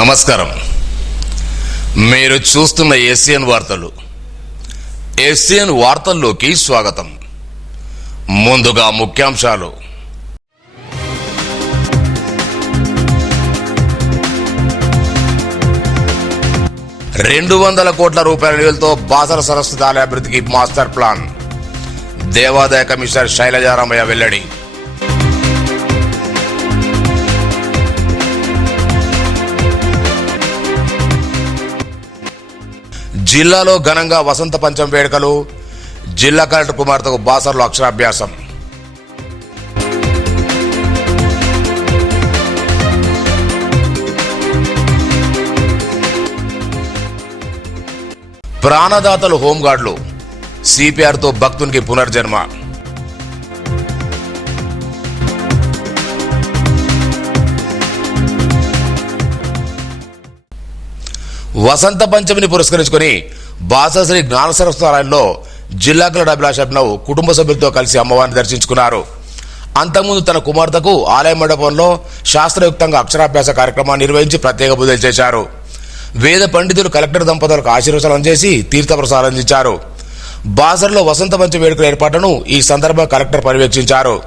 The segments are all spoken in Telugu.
నమస్కారం. మీరు చూస్తున్న ఏసియన్ వార్తలు. ఏసియన్ వార్తల్లోకి స్వాగతం. ముందుగా ముఖ్యాంశాలు. 200 కోట్ల రూపాయల నిధులతో బాసర సరస్సు దాల అభివృద్ధికి మాస్టర్ ప్లాన్. దేవాదాయ కమిషనర్ శైలజారామయ్య వెల్లడి. జిల్లాలో ఘనంగా వసంత పంచమి వేడుకలు. జిల్లా కలెక్టర్ కుమార్తెకు బాసర్లో అక్షరాభ్యాసం. ప్రాణదాతలు హోంగార్డులు. సిపిఆర్తో భక్తునికి పునర్జన్మ. వసంత పంచమిని పురస్కరించుకుని బాసర శ్రీ జ్ఞాన సరస్వతి ఆలయంలో జిల్లా కలెక్టర్ అభిలాష్ అభినవ్ కుటుంబ సభ్యులతో కలిసి అమ్మవారిని దర్శించుకున్నారు. అంతకుముందు తన కుమార్తెకు ఆలయ మండపంలో శాస్త్రయుక్తంగా అక్షరాభ్యాస కార్యక్రమాన్ని నిర్వహించి ప్రత్యేక పూజలు చేశారు. వేద పండితులు కలెక్టర్ దంపతులకు ఆశీర్వచనం అందజేసి తీర్థప్రసాదం అందించారు. బాసరలో వసంత పంచమి వేడుకల ఏర్పాట్లను ఈ సందర్భంగా కలెక్టర్ పర్యవేక్షించారు.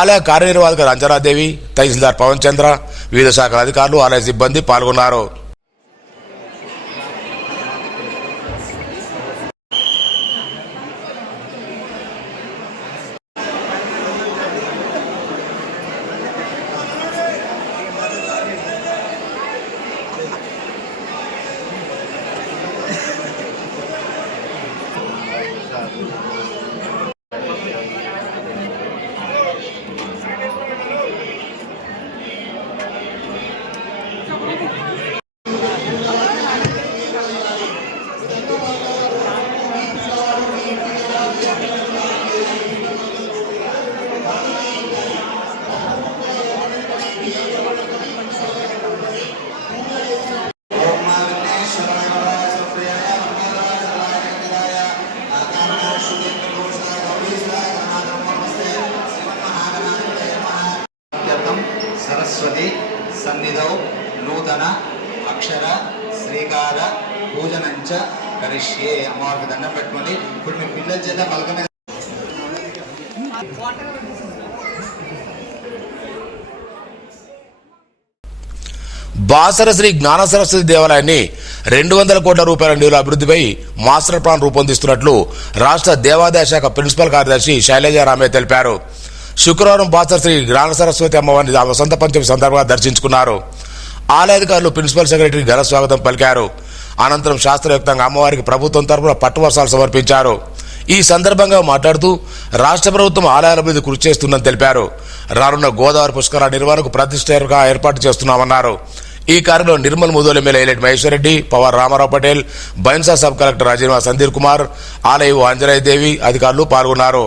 ఆలయ కార్యనిర్వాహక రంజనాదేవి, తహసీల్దార్ పవన్ చంద్ర, వివిధ శాఖల అధికారులు, ఆలయ సిబ్బంది పాల్గొన్నారు. సరస్వతి సన్నిధౌ నూతన అక్షర శ్రీకార పూజనంచ కరిష్యే. అమ్మవారికి దండం పెట్టుకోండి. ఇప్పుడు మీ పిల్లల చేత పలక మీద బాసర శ్రీ జ్ఞాన సరస్వతి దేవాలయాన్ని 200 కోట్ల రూపాయల నిధుల అభివృద్ధిపై మాస్టర్ ప్లాన్ రూపొందిస్తున్నట్లు రాష్ట్ర దేవాదాయ శాఖ ప్రిన్సిపల్ కార్యదర్శి శైలజారామయ్య తెలిపారు. శుక్రవారం బాసర శ్రీ జ్ఞాన సరస్వతి అమ్మవారిని వసంత పంచమి సందర్భంగా దర్శించుకున్నారు. ఆలయ అధికారులు ప్రిన్సిపల్ సెక్రటరీ ఘన స్వాగతం పలికారు. అనంతరం శాస్త్రయుక్తంగా అమ్మవారికి ప్రభుత్వం తరఫున పట్టు వస్త్రాలు సమర్పించారు. ఈ సందర్భంగా మాట్లాడుతూ రాష్ట్ర ప్రభుత్వం ఆలయాల అభివృద్ధి కృషి చేస్తుందని తెలిపారు. రానున్న గోదావరి పుష్కరాల నిర్వహణకు ప్రతిష్ఠగా ఏర్పాటు చేస్తున్నామన్నారు. ఈ కార్యక్రమంలో Nirmal Mudhole MLA Alleti Maheshwar Reddy, Pawar Ramarao Patel, Bhainsa sub collector రాజీనామా సందీప్ కుమార్, ఆలయ ఆంజనేయ దేవి అధికారులు పాల్గొన్నారు.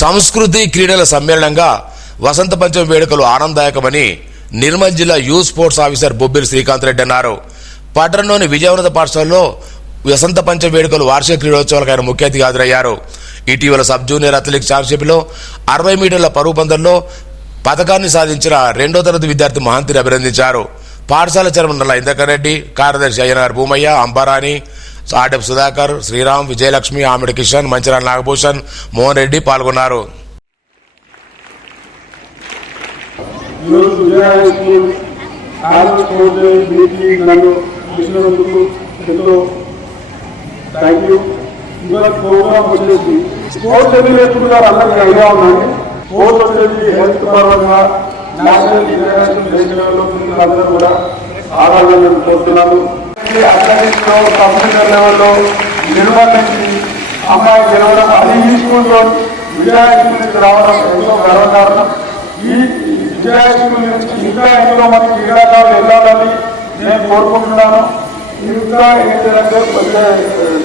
సంస్కృతి క్రీడల సమ్మేళనంగా వసంత పంచమి వేడుకలు ఆనందదాయకమని నిర్మల్ జిల్లా youth sports officer Bobbili Srikanth Reddy అన్నారు. పట్టణంలోని విజయవంత పాఠశాలలో వసంత పంచమి వేడుకలు వార్షిక క్రీడోత్సవాలకు ఆయన ముఖ్య అతిథిగా హాజరయ్యారు. ఇటీవల సబ్ జూనియర్ అథ్లెటిక్స్ ఛాంపియన్షిప్లో 60 మీటర్ల పరుగు పందెంలో పథకాన్ని సాధించిన 2వ తరగతి విద్యార్థి మహంతిని అభినందించారు. పాఠశాల చైర్మన్ నల్ల ఇంద్రకర్ రెడ్డి, కార్యదర్శి అయ్యనార్ భూమయ్య, అంబారాణి, ఆర్డెఫ్ సుధాకర్, శ్రీరామ్, విజయలక్ష్మి, ఆమిడి కిషన్, మంచిరాల నాగభూషణ్, మోహన్ రెడ్డి పాల్గొన్నారు. ప్రోగ్రామ్ వచ్చేసి స్పోర్ట్స్ ఎడ్యుకేషన్ గారు అందరికీ ఐడియా ఉందండి. స్పోర్ట్స్ వచ్చేసి హెల్త్ పరంగా నేషనల్ ఇంటర్నేషనల్ నేషనల్లో అందరూ కూడా ఆడాలని కోరుతున్నాను. అథ్లెటిక్స్ లో కంప్యూటర్ లెవెల్లో నిర్మల్ నుంచి అమ్మాయి గెలవడం, అది ఈ స్కూల్లో విజయ స్కూల్ నుంచి రావడం ఎంతో గర్వకారణం. ఈ విజయ స్కూల్ నుంచి ఇంకా ఎంతో మంది క్రీడాకారులు వెళ్ళాలని నేను కోరుకుంటున్నాను. ఇంకా ఏంటంటే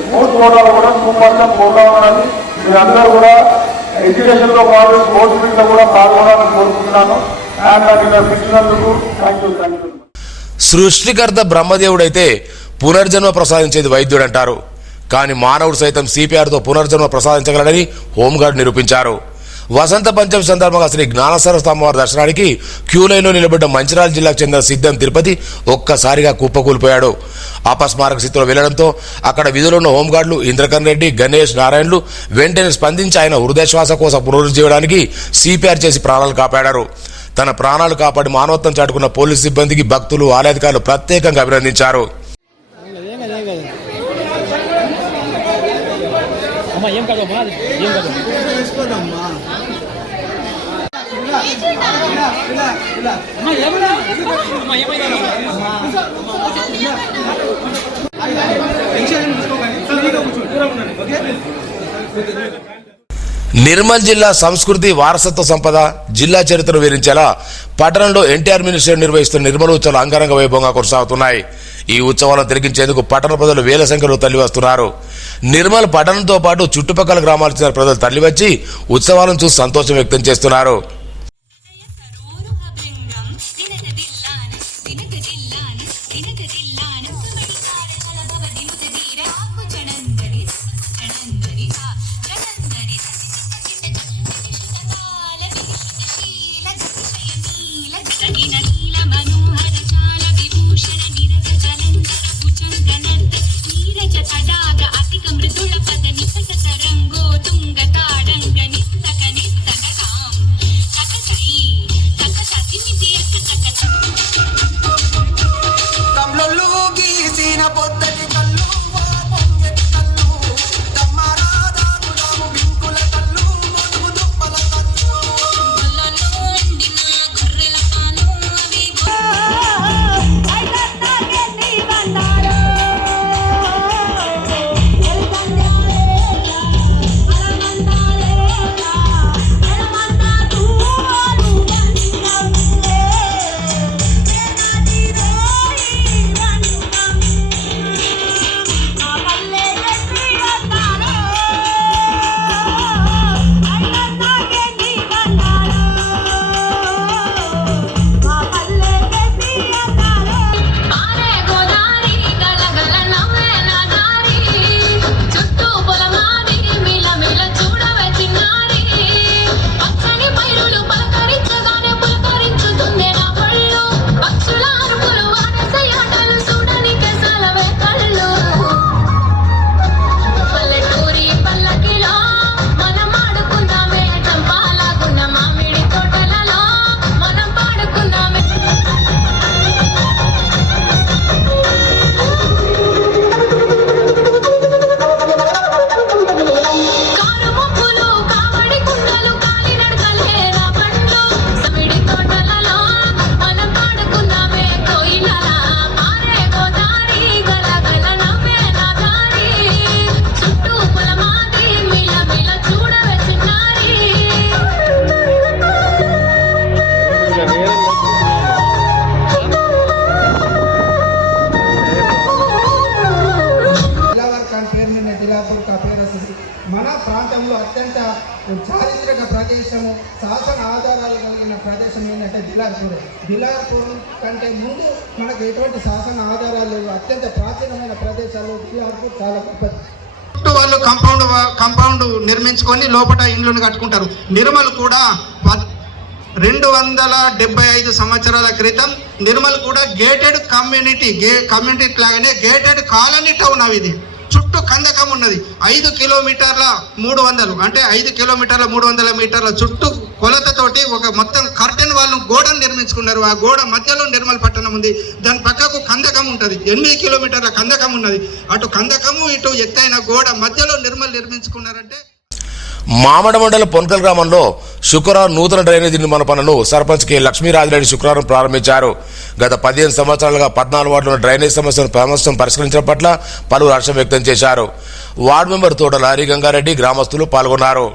స్పోర్ట్స్ కోటాలో కూడా 2% ప్రోగ్రామ్ ఉన్నది. మీరందరూ కూడా ఎడ్యుకేషన్తో పాటు స్పోర్ట్స్ మీట్లో కూడా పాల్గొనాలని కోరుకుంటున్నాను. అండ్ నాకు ఇలా పిలిచినందుకు థ్యాంక్ యూ. సృష్టికర్త బ్రహ్మదేవుడైతే పునర్జన్మ ప్రసాదించేది వైద్యుడు అంటారు. కానీ మానవుడు సైతం సిపిఆర్తో పునర్జన్మ ప్రసాదించగలడని హోంగార్డ్ నిరూపించారు. వసంత పంచమి సందర్భంగా శ్రీ జ్ఞాన సరస్వతి అమ్మవారి దర్శనానికి క్యూ లైన్లో నిలబడ్డ మంచిర్యాల జిల్లాకు చెందిన సిద్ధం తిరుపతి ఒక్కసారిగా కుప్పకూలిపోయాడు. అపస్మారక స్థితిలో వెళ్లడంతో అక్కడ విధులు ఉన్న హోంగార్డులు ఇంద్రకరణ్ రెడ్డి, గణేష్, నారాయణలు వెంటనే స్పందించి ఆయన హృదయశ్వాస కోసం పునరుజ్జీవడానికి సిపిఆర్ చేసి ప్రాణాలు కాపాడారు. తన ప్రాణాలు కాపాడి మానవత్వం చాటుకున్న పోలీసు సిబ్బందికి భక్తులు, ఆలయాధికారులు ప్రత్యేకంగా అభినందించారు. నిర్మల్ జిల్లా సంస్కృతి వారసత్వ సంపద జిల్లా చరిత్రను వివరించేలా పట్టణంలో ఎన్టీఆర్ మినిస్టర్ నిర్వహిస్తున్న నిర్మల్ ఉత్సవాలు అంగరంగ వైభవంగా కొనసాగుతున్నాయి. ఈ ఉత్సవాలను తిరిగించేందుకు పట్టణ ప్రజలు వేల సంఖ్యలో తరలివస్తున్నారు. నిర్మల్ పట్టణంతో పాటు చుట్టుపక్కల గ్రామాలకు చెందిన ప్రజలు తరలివచ్చి ఉత్సవాలను చూసి సంతోషం వ్యక్తం చేస్తున్నారు. మన ప్రాంతంలో అత్యంత చారిత్రక ప్రదేశము, శాసన ఆధారాలు కలిగిన ప్రదేశం ఏంటంటే దిలార్పూర్. దిలార్పూర్ కంటే ముందు మనకు ఎటువంటి శాసన ఆధారాలు లేవు. అత్యంత ప్రాచీనమైన ప్రదేశాల్లో దిలార్పూర్ చాలా గొప్పది. వాళ్ళు కాంపౌండ్ నిర్మించుకొని లోపల ఇండ్లను కట్టుకుంటారు. నిర్మల్ కూడా 275 సంవత్సరాల క్రితం నిర్మల్ కూడా గేటెడ్ కమ్యూనిటీ లాగానే గేటెడ్ కాలనీ టౌన్ అవి. ఇది చుట్టూ కందకం ఉన్నది. 5 కిలోమీటర్ల 300 అంటే 5 కిలోమీటర్ల 300 మీటర్ల చుట్టూ కొలతతోటి ఒక మొత్తం కర్టెన్ వాళ్ళు గోడను నిర్మించుకున్నారు. ఆ గోడ మధ్యలో నిర్మల్ పట్టణం ఉంది. దాని పక్కకు కందకం ఉంటుంది. 8 కిలోమీటర్ల కందకం ఉన్నది. అటు కందకము ఇటు ఎత్తైన గోడ మధ్యలో నిర్మల్ నిర్మించుకున్నారంటే మామడ మండలం పొన్కల్ గ్రామంలో శుక్రవారం నూతన డ్రైనేజీ నిర్మాణ పనులను సర్పంచ్ కె లక్ష్మీరాజిరెడ్డి శుక్రవారం ప్రారంభించారు. గత 15 సంవత్సరాలుగా 14 వార్డుల డ్రైనేజ్ సమస్యను పరిష్కరించడం పట్ల పలువురు హర్షం వ్యక్తం చేశారు. వార్డు మెంబర్ తోటల హరి గంగారెడ్డి, గ్రామస్తులు పాల్గొన్నారు.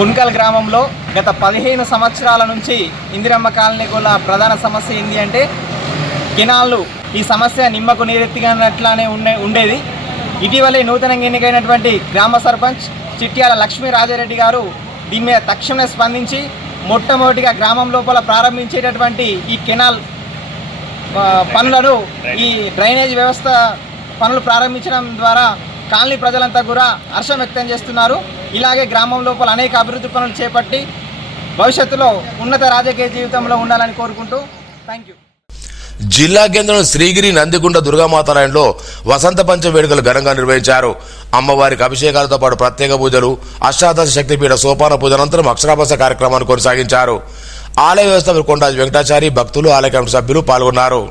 పున్కల్ గ్రామంలో గత 15 సంవత్సరాల నుంచి ఇందిరమ్మ కాలనీ గల ప్రధాన సమస్య ఏంటి అంటే కెనాళ్ళు. ఈ సమస్య నిమ్మకు నీరెత్తిగానట్లానే ఉండేది. ఇటీవలే నూతనంగా ఎన్నికైనటువంటి గ్రామ సర్పంచ్ చిట్యాల లక్ష్మీరాజిరెడ్డి గారు దీని మీద తక్షణమే స్పందించి మొట్టమొదటిగా గ్రామం లోపల ప్రారంభించేటటువంటి ఈ కెనాల్ పనులను, ఈ డ్రైనేజ్ వ్యవస్థ పనులు ప్రారంభించడం ద్వారా కాలనీ ప్రజలంతా కూడా హర్షం వ్యక్తం చేస్తున్నారు. ఇలాగే గ్రామం లోపల అనేక అభివృద్ధి పనులు చేపట్టి భవిష్యత్తులో ఉన్నత రాజకీయ జీవితంలో ఉండాలని కోరుకుంటూ థ్యాంక్ యూ. జిల్లా కేంద్రం శ్రీగిరి నందిగుండ దుర్గామాతాలయంలో వసంత పంచమి వేడుకలు ఘనంగా నిర్వహించారు. అమ్మవారికి అభిషేకాలతో పాటు ప్రత్యేక పూజలు, అష్టాదశ శక్తిపీఠ సోపాన పూజ అనంతరం అక్షరాభ్యాస కార్యక్రమాన్ని కొనసాగించారు. ఆలయ వ్యవస్థాపకులు కొండాజీ వెంకటాచారి, భక్తులు, ఆలయ కమిటీ సభ్యులు పాల్గొన్నారు.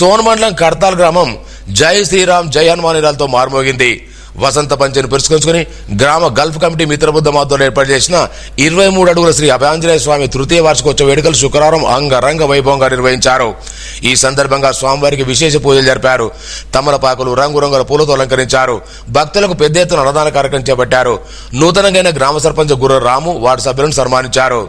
సోన్ మండలం కడతాల్ గ్రామం జై శ్రీరామ్ జై హనుమానిరాలతో మారుమోగింది. వసంత పంచమిని పురస్కరించుకుని గ్రామ గల్ఫ్ కమిటీ మిత్రబుద్ధ మాతో ఏర్పాటు చేసిన 23 అడుగుల శ్రీ అభయాంజనేయ స్వామి తృతీయ వార్షికోత్సవ వేడుకలు శుక్రవారం అంగరంగ వైభవంగా నిర్వహించారు. ఈ సందర్భంగా స్వామివారికి విశేష పూజలు జరిపారు. తమలపాకులు, రంగురంగుల పూలతో అలంకరించారు. భక్తులకు పెద్ద ఎత్తున అన్నదాన కార్యక్రమం చేపట్టారు. నూతనంగా గ్రామ సర్పంచ్ గుర్ర రాము వార్డు సభ్యులను సన్మానించారు.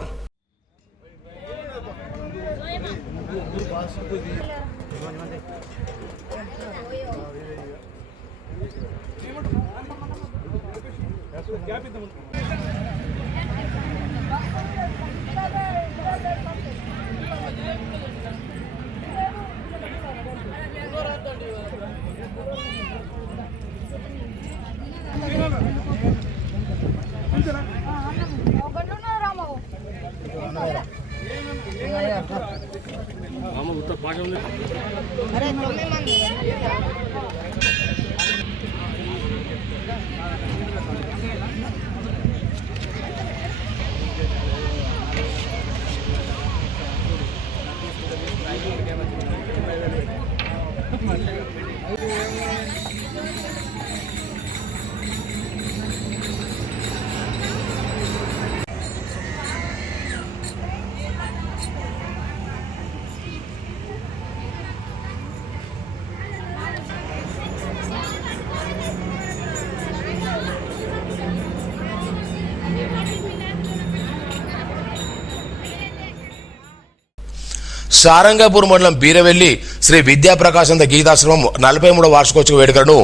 సారంగపూర్ మండలం బీరవెల్లి శ్రీ విద్యాప్రకాశంత గీతాశ్రమం 43వ వార్షికోత్సవ వేడుకలను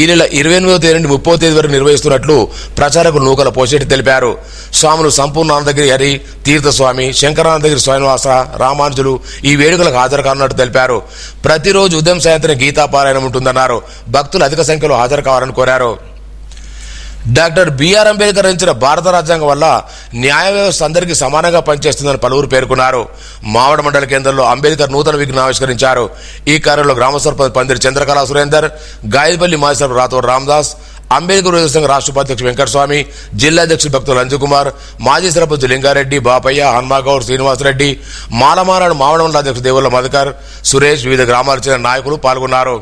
ఈ నెల 28వ తేదీ నుండి 30వ తేదీ వరకు నిర్వహిస్తున్నట్లు ప్రచారకులు నూకల పోషెట్టి తెలిపారు. స్వాములు సంపూర్ణానందగిరి హరి తీర్థస్వామి, శంకరానందగిరి శ్రీనివాస, రామానుజులు ఈ వేడుకలకు హాజరు కానున్నట్టు తెలిపారు. ప్రతిరోజు ఉదయం సాయంత్రం గీతాపారాయణం ఉంటుందన్నారు. భక్తులు అధిక సంఖ్యలో హాజరు కావాలని కోరారు. డాక్టర్ బిఆర్ అంబేద్కర్ రచించిన భారత రాజ్యాంగం వల్ల న్యాయ వ్యవస్థ అందరికీ సమానంగా పనిచేస్తుందని పలువురు పేర్కొన్నారు. మావడ మండల కేంద్రంలో అంబేద్కర్ నూతన విగ్రహం ఆవిష్కరించారు. ఈ కార్యంలో గ్రామ సర్పంచ్ పందిరి చంద్రకళా సురేందర్, గాయపల్లి మాజీ సర్పంచ్ రాథోడ్ రామదాస్, అంబేద్కర్ విరోధ సంఘ రాష్ట్ర ఉపాధ్యక్షుడు వెంకటస్వామి, జిల్లా అధ్యక్షుడు భక్తులు అంజుకుమార్, మాజీ సర్పంచ్ లింగారెడ్డి, బాపయ్య, హన్మాగౌడ్, శ్రీనివాసరెడ్డి, మాలమానాడు మావడ మండల అధ్యక్షుడు దేవుల మధుకర్, సురేష్, వివిధ గ్రామాలకు చెందిన నాయకులు పాల్గొన్నారు.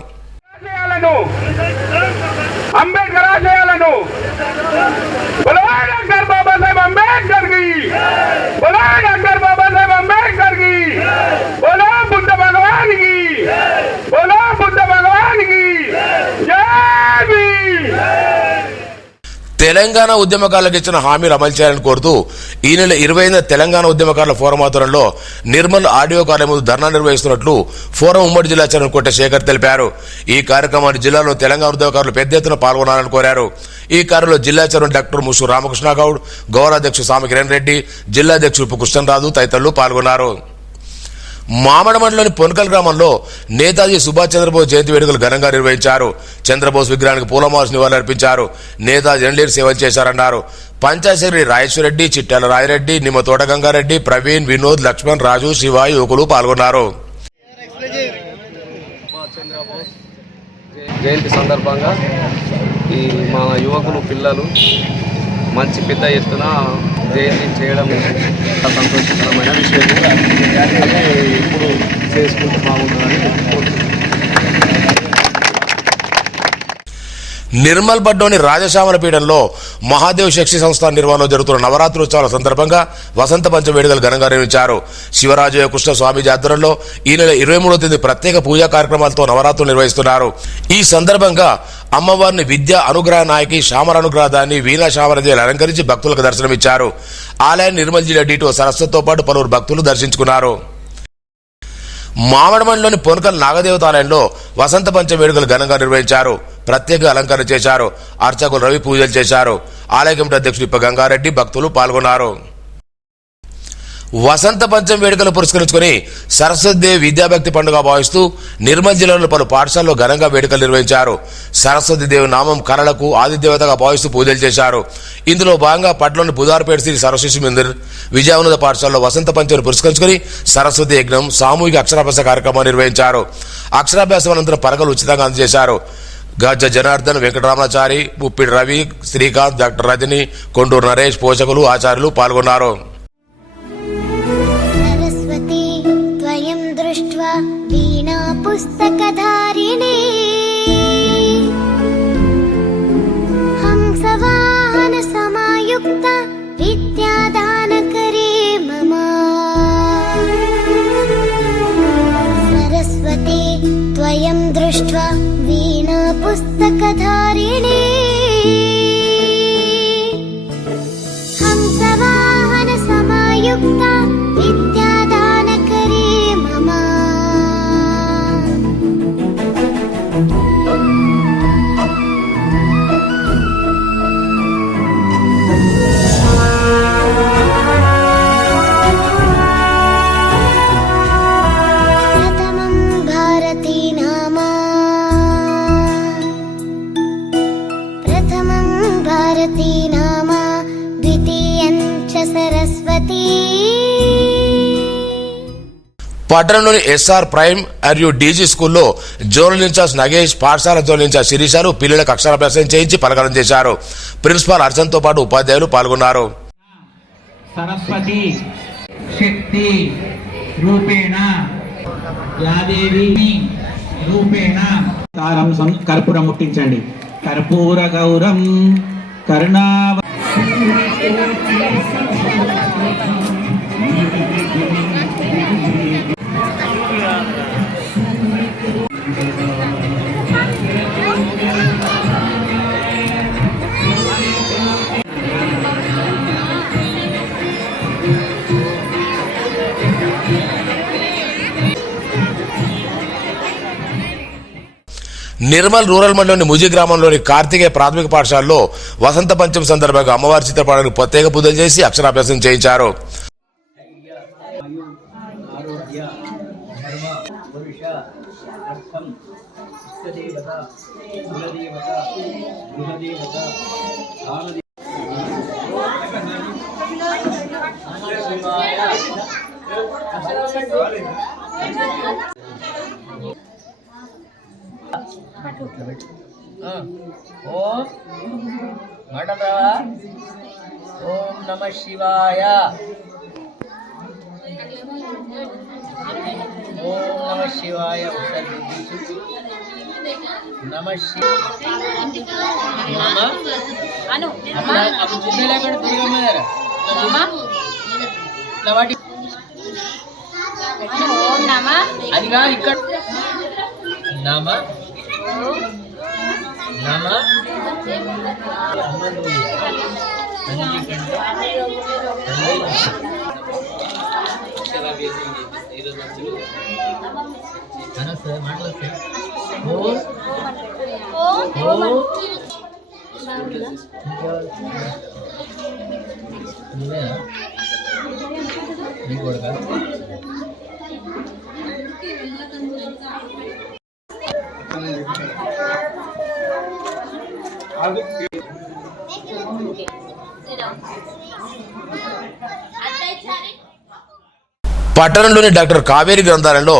అంబేద్కర్ ఆశయాలను డాక్టర్ బాబాసాహెబ్ అంబేద్కర్ కి డాక్టర్ బాబాసాహెబ్ అంబేద్కర్ కి బుద్ధ భగవాన్ కి బుద్ధ భగవాన్ కి జై భీమ్. తెలంగాణ ఉద్యమకారులకు ఇచ్చిన హామీలు అమలు చేయాలని కోరుతూ ఈ నెల 20న తెలంగాణ ఉద్యమకారుల ఫోరం ఆధ్వర్యంలో నిర్మల్ ఆడియో కార్యాలయం ముందు ధర్నా నిర్వహిస్తున్నట్లు ఫోరం ఉమ్మడి జిల్లా చైర్మన్ కోట శేఖర్ తెలిపారు. ఈ కార్యక్రమాన్ని జిల్లాలో తెలంగాణ ఉద్యమకారులు పెద్ద ఎత్తున పాల్గొనాలని కోరారు. ఈ కార్యంలో జిల్లా చైర్మన్ డాక్టర్ ముసు రామకృష్ణ గౌడ్, గౌరవాధ్యక్షుడు సామి కిరణ్ రెడ్డి, జిల్లా అధ్యక్షుడు కృష్ణరాజు తదితరులు పాల్గొన్నారు. మామడ మండలంలోని పొనకల్ గ్రామంలో నేతాజీ సుభాష్ చంద్రబోస్ జయంతి వేడుకలు ఘనంగా నిర్వహించారు. చంద్రబోస్ విగ్రహానికి పూలమాల నివాళులర్పించారు. నేతాజీ ఎన్లేరు సేవలు చేశారన్నారు. పంచాయత్ సెక్రటరీ రాజేశ్వరరెడ్డి, చిట్టాల రాయరెడ్డి, నిమ్మ తోట గంగారెడ్డి, ప్రవీణ్, వినోద్, లక్ష్మణ్, రాజు, శివ యువకులు పాల్గొన్నారు. జయంతి సందర్భంగా ఈ మా యువకులు పిల్లలు మంచి పెద్ద ఎత్తున జయంతి చేయడం సంతోషకరమైన విషయం. అదే ఇప్పుడు చేసుకుంటే బాగుంటుందని కోరుతున్నాను. నిర్మల్ పడ్డోని రాజశామల పీఠంలో మహాదేవ్ శక్తి సంస్థ నిర్వహణలో జరుగుతున్న నవరాత్రి ఉత్సవాల సందర్భంగా వసంత పంచమి వేడుకలు ఘనంగా నిర్వహించారు. శివరాజయ్య కృష్ణ స్వామి ఆధ్వర్యంలో ఈ నెల 23వ తేదీ ప్రత్యేక పూజా కార్యక్రమాలతో నవరాత్రులు నిర్వహిస్తున్నారు. ఈ సందర్భంగా అమ్మవారిని విద్యా అనుగ్రహ నాయకి శ్యామల అనుగ్రహదాన్ని వీణా శ్యామలదేవి అలంకరించి భక్తులకు దర్శనమిచ్చారు. ఆలయాన్ని నిర్మల్ జిల్లా డీటో సరస్వతితో పాటు పలువురు భక్తులు దర్శించుకున్నారు. మామడ మండలంలోని పొనకల్ నాగదేవత ఆలయంలో వసంత పంచమి వేడుకలు ఘనంగా నిర్వహించారు. ప్రత్యేక అలంకరణ చేశారు. అర్చకులు రవి పూజలు చేశారు. ఆలయ కమిటీ అధ్యక్షుడు ఇప్ప గంగారెడ్డి, భక్తులు పాల్గొన్నారు. వసంత పంచమి వేడుకలు పురస్కరించుకుని సరస్వతిదేవి విద్యాభక్తి పండుగ భావిస్తూ నిర్మల్ జిల్లాలో పలు పాఠశాలలో ఘనంగా వేడుకలు నిర్వహించారు. సరస్వతిదేవి నామం కళలకు ఆదిదేవతగా భావిస్తూ పూజలు చేశారు. ఇందులో భాగంగా పట్నంలోని బుధారపేట శ్రీ సరస్వతి మందిర్ విజయోన్నత పాఠశాలలో వసంత పంచమిని పురస్కరించుకుని సరస్వతి యజ్ఞం, సామూహిక అక్షరాభ్యాస కార్యక్రమాన్ని నిర్వహించారు. అక్షరాభ్యాసం అనంతరం పరకలు ఉచితంగా అందజేశారు. గజ్జ జనార్దన్, వెంకటరామాచారి, ముప్పిడి రవి, శ్రీకాంత్, డాక్టర్ రజని, కొండూరు నరేష్, పోషకులు, ఆచార్యులు పాల్గొన్నారు. వీణా పుస్తకధారిణి హంసవాహన సమాయుక్త విద్యాదానకరీ మమ సరస్వతి త్వయం దృష్ట్వా వీణా పుస్తకధారిణి హంసవాహన సమాయుక్త విద్యాదానకరీ మమ పట్టణంలోని ఎస్ఆర్ ప్రైమ్ మరియు డీజీ స్కూల్లో జోనల్ ఇన్ఛార్జ్ నగేష్, పాఠశాల జోనల్ ఇన్ఛార్జ్ శిరీషాలు పిల్లలకు అక్షరాభ్యాసం చేయించి పలకడం చేశారు. ప్రిన్సిపాల్ అర్చన్తో పాటు ఉపాధ్యాయులు పాల్గొన్నారు. సరస్వతి శక్తి రూపేణ యాదేవి రూపేణ కర్పూరం ముట్టించండి. కర్పూర గౌరం కరుణావ నిర్మల్ రూరల్ మండలంలోని ముజి గ్రామంలోని కార్తికేయ ప్రాథమిక పాఠశాలలో వసంత పంచమి సందర్భంగా అమ్మవారి చిత్రపటానికి ప్రత్యేక పూజలు చేసి అక్షరాభ్యాసం చేయించారు. ఓం ఓం నమః శివాయ ఓం నమః శివాయ నమః అదిగా ఇక్కడ నమ నమ పట్టణంలోని డాక్టర్ కావేరి గ్రంథాలయంలో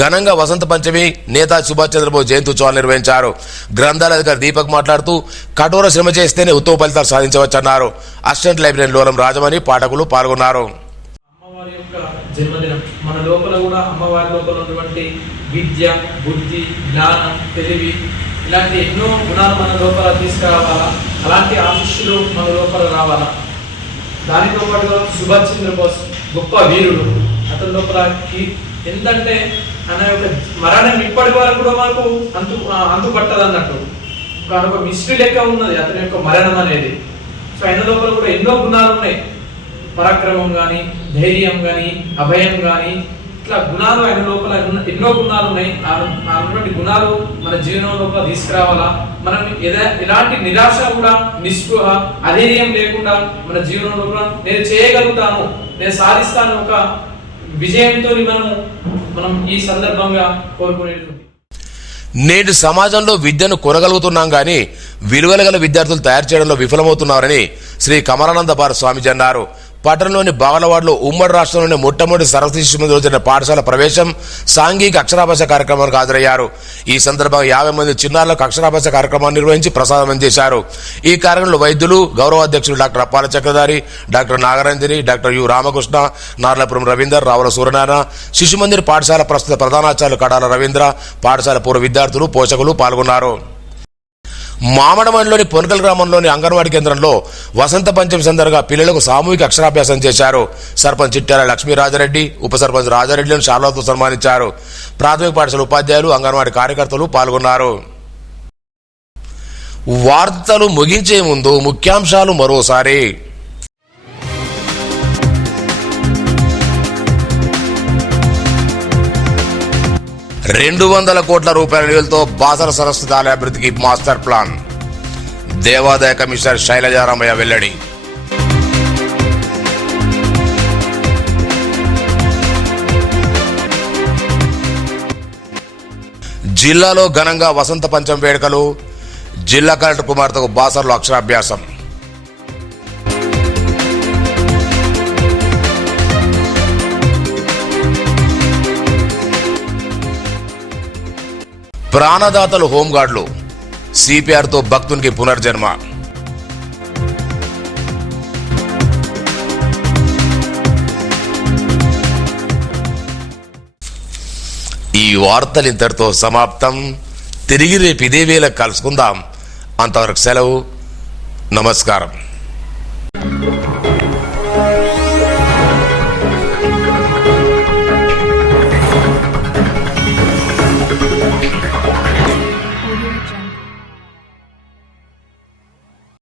ఘనంగా వసంత పంచమి నేతాజీ సుభాష్ చంద్రబోస్ జయంతి ఉత్సవాలు నిర్వహించారు. గ్రంథాలయ అధికారి దీపక్ మాట్లాడుతూ కఠోర శ్రమ చేస్తేనే ఉత్తమ ఫలితాలు సాధించవచ్చన్నారు. అసిస్టెంట్ లైబ్రరీ లోలం రాజమణి పాఠకులు పాల్గొన్నారు. అమ్మవారి యొక్క జన్మదినం మన లోపల కూడా అమ్మవారి లోపల ఉన్నటువంటి విద్య, బుద్ధి, జ్ఞానం, తెలివి ఇలాంటి ఎన్నో గుణాలు మన లోపల తీసుకురావాలా, అలాంటి ఆశిష్యులు మన లోపల రావాలా. దానితో పాటుగా సుభాష్ చంద్రబోస్ గొప్ప వీరుడు. అతని లోపల ఎంతంటే ఆయన యొక్క మరణం ఇప్పటి వరకు కూడా మనకు అంతుపట్టదు అన్నట్టు ఒక మిస్టరీ లెక్క ఉన్నది అతని యొక్క మరణం అనేది. సో ఆయన లోపల కూడా ఎన్నో గుణాలు ఉన్నాయి. పరాక్రమం కానీ, ధైర్యం కానీ, అభయం కానీ, ఇట్లా గుణాలు ఆయన లోపల ఎన్నో గుణాలు ఉన్నాయి. అటువంటి గుణాలు మన జీవనం లోపల తీసుకురావాలా. మనం ఎలాంటి నిరాశ కూడా, నిస్పృహ, అధైర్యం లేకుండా మన జీవనం లోపల నేను చేయగలుగుతాను, నేను సాధిస్తాను ఒక విజయంతో మనం ఈ సందర్భంగా కోరుకునేది. నేటి సమాజంలో విద్యను కొనగలుగుతున్నాం కానీ విలువలు గల విద్యార్థులు తయారు చేయడంలో విఫలమవుతున్నారని శ్రీ కమలానంద భారత స్వామిజీ అన్నారు. పట్టణంలోని బాగలవాడలో ఉమ్మడి రాష్ట్రంలోని మొట్టమొదటి సరస్వతి శిశు మందిరం జరిగిన పాఠశాల ప్రవేశం సాంఘిక అక్షరాభ్యాస కార్యక్రమానికి హాజరయ్యారు. ఈ సందర్భంగా 50 మంది చిన్నారులకు అక్షరాభ్యాస కార్యక్రమాన్ని నిర్వహించి ప్రసాదం చేశారు. ఈ కార్యక్రమంలో వైద్యులు, గౌరవాధ్యక్షులు doctor Appala Chakradhari, doctor Nagaranjani, doctor U Ramakrishna, Narlapuram Ravinder, Ravula Suryanarayana, Shishu Mandir పాఠశాల ప్రస్తుత ప్రధానాచార్యులు కడాల రవీంద్ర, పాఠశాల పూర్వ విద్యార్థులు, పోషకులు పాల్గొన్నారు. మామడమండలోని పొనకల్ గ్రామంలోని అంగన్వాడీ కేంద్రంలో వసంత పంచమి సందర్భంగా పిల్లలకు సామూహిక అక్షరాభ్యాసం చేశారు. సర్పంచ్ చిట్యాల లక్ష్మీరాజారెడ్డి, ఉప సర్పంచ్ రాజారెడ్డిలను శాలువాతో సన్మానించారు. ప్రాథమిక పాఠశాల ఉపాధ్యాయులు, అంగన్వాడీ కార్యకర్తలు పాల్గొన్నారు. వార్తలు ముగించే ముందు ముఖ్యాంశాలు మరోసారి. 200 కోట్ల రూపాయల నిధులతో బాసర సరస్వతి ఆలయ అభివృద్ధికి మాస్టర్ ప్లాన్. దేవాదాయ కమిషనర్ శైలజారామయ్య వెల్లడి. జిల్లాలో ఘనంగా వసంత పంచమి వేడుకలు. జిల్లా కలెక్టర్ కుమార్తెకు బాసర్లో అక్షరాభ్యాసం. ప్రాణదాతలు హోంగార్డులు, సిపిఆర్తో భక్తునికి పునర్జన్మ. ఈ వార్తలు ఇంతటితో సమాప్తం. తిరిగి రేపు ఇదే వేళ కలుసుకుందాం. అంతవరకు సెలవు. నమస్కారం.